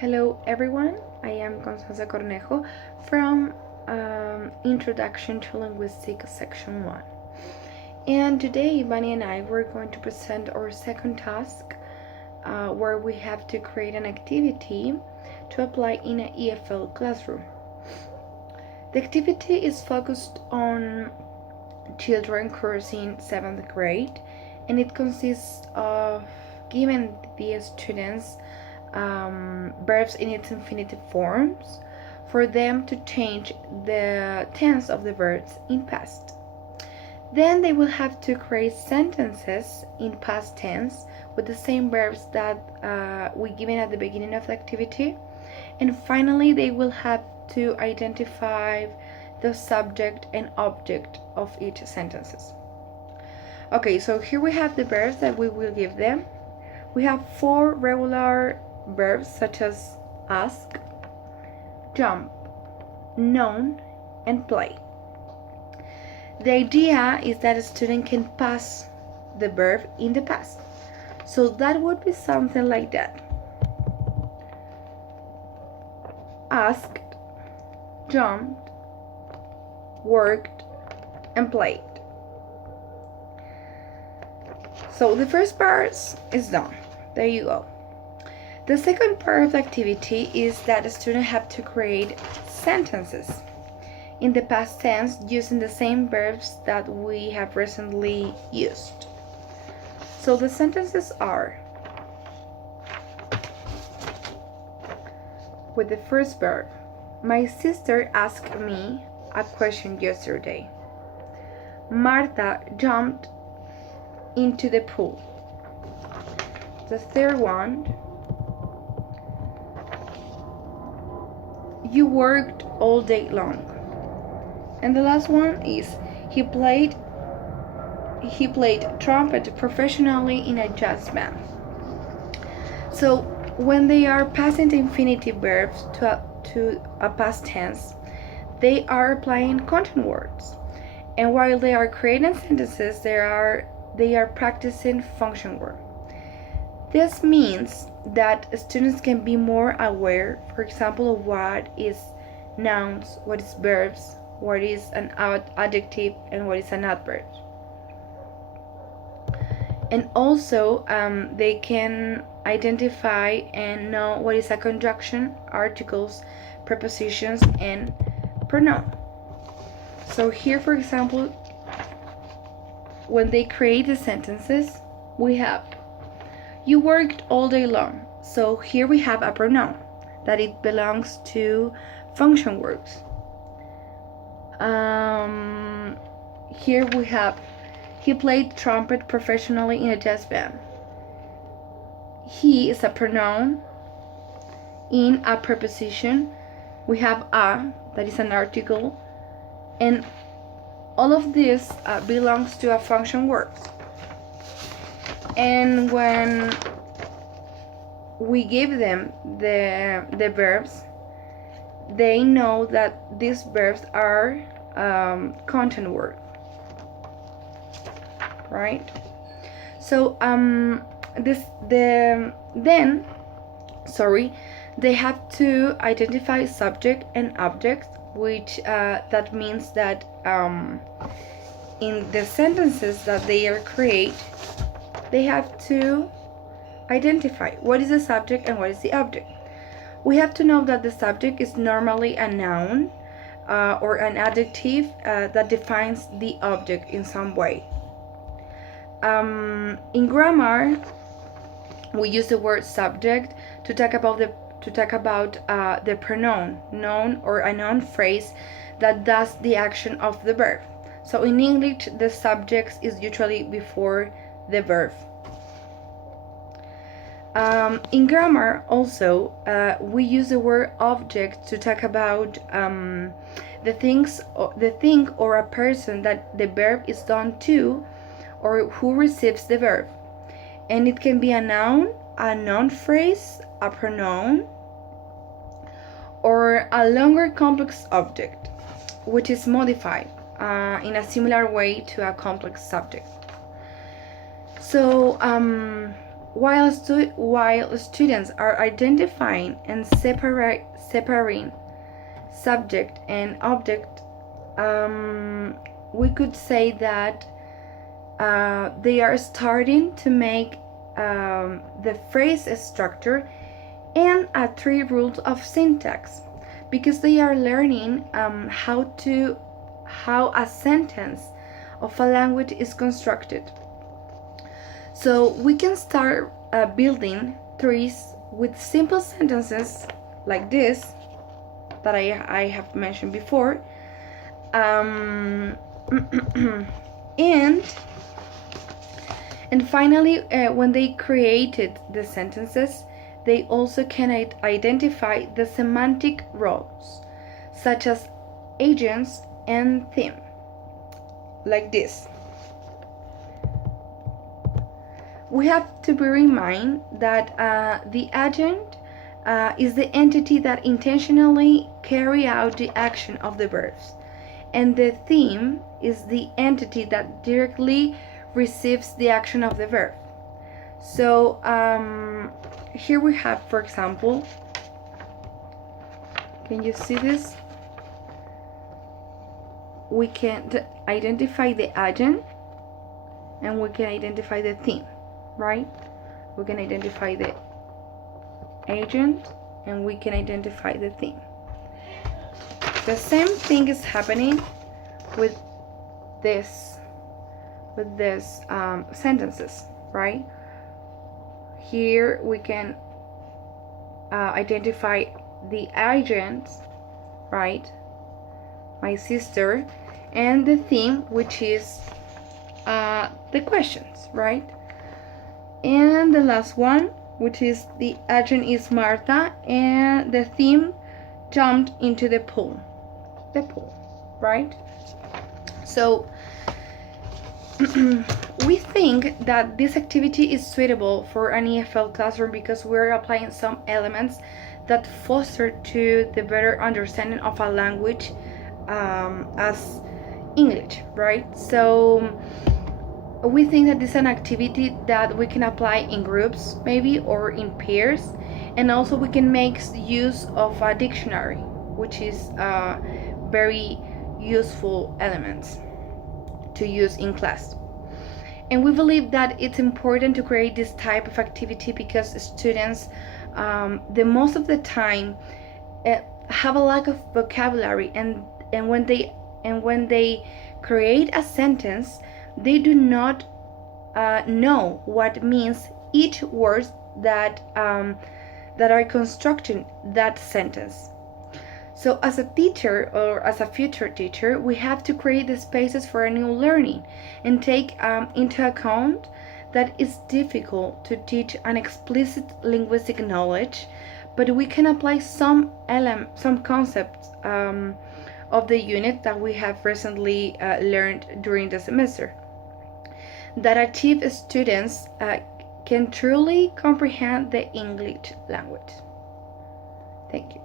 Hello everyone, I am Constanza Cornejo from Introduction to Linguistics Section 1. And today Bunny and I were going to present our second task where we have to create an activity to apply in an EFL classroom. The activity is focused on children cursing 7th grade, and it consists of giving the students verbs in its infinitive forms for them to change the tense of the verbs in past. Then they will have to create sentences in past tense with the same verbs that we given at the beginning of the activity. And finally, they will have to identify the subject and object of each sentences. Okay, so here we have the verbs that we will give them. We have 4 regular verbs such as ask, jump, known, and play. The idea is that a student can pass the verb in the past. So that would be something like that. Asked, jumped, worked, and played. So the first part is done. There you go. The second part of the activity is that the student have to create sentences in the past tense using the same verbs that we have recently used. So the sentences are, with the first verb, my sister asked me a question yesterday. Marta jumped into the pool. The third one, you worked all day long. And the last one is he played trumpet professionally in a jazz band. So when they are passing the infinitive verbs to a past tense, they are applying content words. And while they are creating sentences, they are practicing function work. This means that students can be more aware, for example, of what is nouns, what is verbs, what is an adjective, and what is an adverb. And also, they can identify and know what is a conjunction, articles, prepositions, and pronoun. So here, for example, when they create the sentences, we have you worked all day long. So here we have a pronoun that it belongs to function words. Here we have he played trumpet professionally in a jazz band. He is a pronoun. In a preposition, we have a, that is an article, and all of this belongs to a function word. And when we give them the verbs, they know that these verbs are content words, right? So they have to identify subject and object, which that means that in the sentences that they are create, they have to identify what is the subject and what is the object. We have to know that the subject is normally a noun or an adjective that defines the object in some way. In grammar, we use the word subject to talk about the pronoun, noun, or a noun phrase that does the action of the verb. So in English, the subject is usually before the verb. In grammar, also, we use the word object to talk about the thing or a person that the verb is done to, or who receives the verb. And it can be a noun phrase, a pronoun, or a longer complex object, which is modified in a similar way to a complex subject. So while students are identifying and separating subject and object, we could say that they are starting to make the phrase structure and 3 rules of syntax, because they are learning how a sentence of a language is constructed. So we can start building trees with simple sentences like this that I have mentioned before, and finally, when they created the sentences, they also can identify the semantic roles, such as agents and theme, like this. We have to bear in mind that the agent is the entity that intentionally carry out the action of the verbs, and the theme is the entity that directly receives the action of the verb. So here we have, for example, can you see this? We can identify the agent and we can identify the theme, right? We can identify the agent and we can identify the theme. The same thing is happening with this sentences, right? Here we can identify the agent, right, my sister, and the theme, which is the questions, right? And the last one, which is the agent is Martha and the theme jumped into the pool, right? So we think that this activity is suitable for an EFL classroom because we're applying some elements that foster to the better understanding of a language as English, right? So we think that this is an activity that we can apply in groups maybe or in pairs, and also we can make use of a dictionary, which is very useful elements to use in class. And we believe that it's important to create this type of activity because students the most of the time have a lack of vocabulary, and when they create a sentence, they do not know what means each word that are constructing that sentence. So as a teacher or as a future teacher, we have to create the spaces for a new learning and take into account that it's difficult to teach an explicit linguistic knowledge, but we can apply some concepts of the unit that we have recently learned during the semester that achieve students can truly comprehend the English language. Thank you.